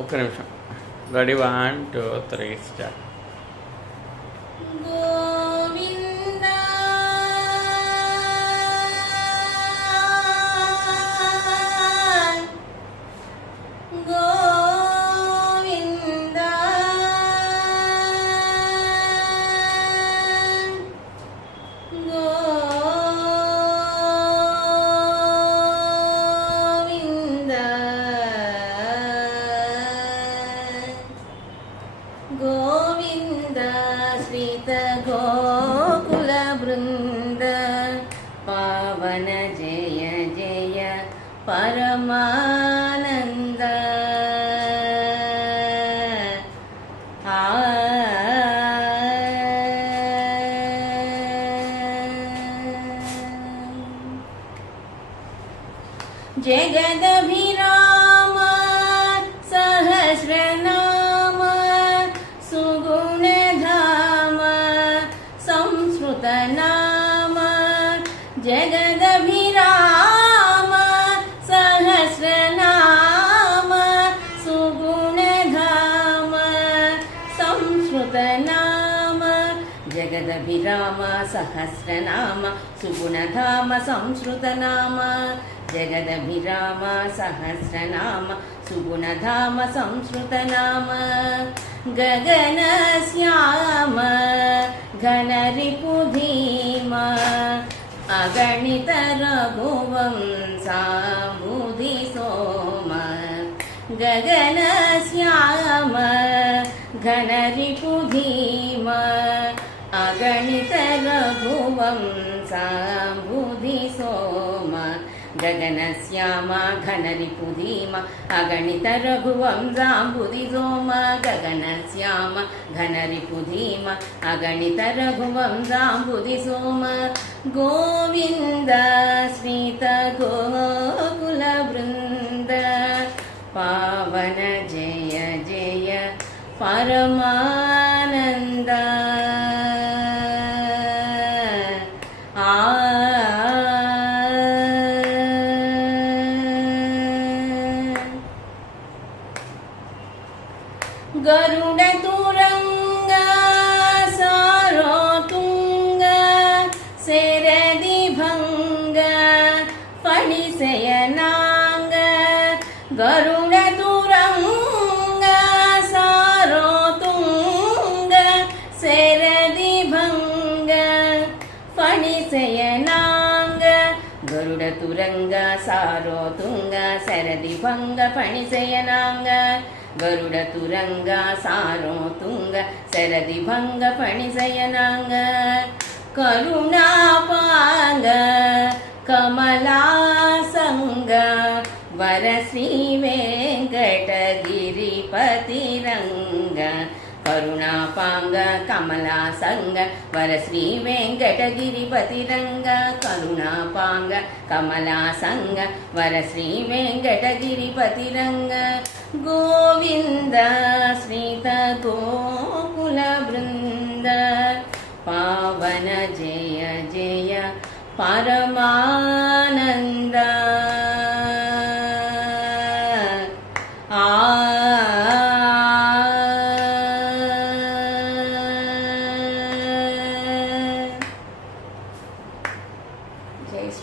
ఒక్క నిమిషం. Ready 1 2 3 start. Govind श्रीत गोकुल वृन्द पावन जय जय परमानन्द जगदभिराम सहस्रनाम सुगुणधाम संस्कृतनाम जगदभिराम सहस्रनाम सुगुणधाम संस्कृतनाम जगदभिराम सहस्रनाम सुगुणधाम संस्कृतनाम जगदभिराम सहस्रनाम सुगुणधाम संस्कृतनाम गगनश्याम घनरिपुधीम अगणित रघुवंशाम्बुधि सोम गगनश्याम घनरिपुधीम अगणित रघुवंशाम्बुधि सोम गगनश्याम घनरिपुधीम अगणित रघुवंशाम्बुधि सोम गगनश्याम घनरिपुधीम अगणित रघुवंशाम्बुधि सोम गोविन्द श्रीत गोकुल वृन्द पावन जय जय परमानन्द गरुड तुरंग सारोतुंग सेरदि भंग फणिसयनांग गरुड तुरंग सारोतुंग सेरदि भंग फणिसयनांग गरुड तुरंग सारोतुंग सेरदि भंग फणिसयनांग गरुड तुरंग सारोतुंग सेरदि भंग फणिसयनांग करुणापांग कमलासंग वर श्री वेंकटगिरिपतिरंग करुणापांग कमलासंग वर श्री वेंकटगिरिपतिरंग करुणापांग कमलासंग वर श्री वेंकटगिरिपतिरंग गोविन्द श्रीत गोकुल वृन्द पावन जय जय परमानन्द